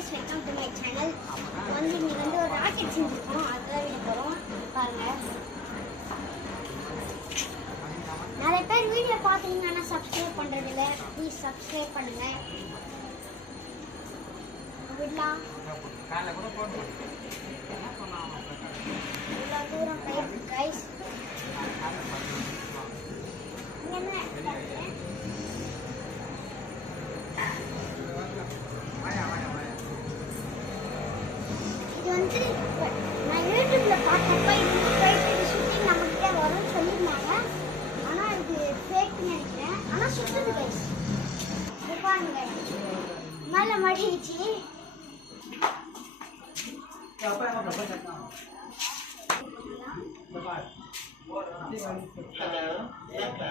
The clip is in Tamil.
guys, welcome to my channel. வந்து நீ வந்து ஒரு ராக்கெட் செஞ்சிருக்கோம், அதுதான் வீடியோ போறோம். பாருங்க. நிறைய பேர் வீடியோ பாத்தீங்க ஆனா சப்ஸ்கிரைப் பண்றது இல்ல. ப்ளீஸ் சப்ஸ்கிரைப் பண்ணுங்க. விடலாம். காலைல கூட போடு. என்ன சொன்னாங்க? இவ்வளவு தூரம் போயிருக்கு guys. என்ன? இது வந்து நான் யூடியூப்ல பார்த்தப்ப இது போயிட்டு ஷூட்டிங் நம்மகிட்ட வரும்னு சொல்லியிருந்தாங்க. ஆனா இது ஃபேக்னு நினைக்கிறேன். ஆனா சுத்துது கைஸ். இது பாருங்க. மேல மடிச்சு அப்பா என்ன பண்றாங்க? இந்த பாரு. எடுத்து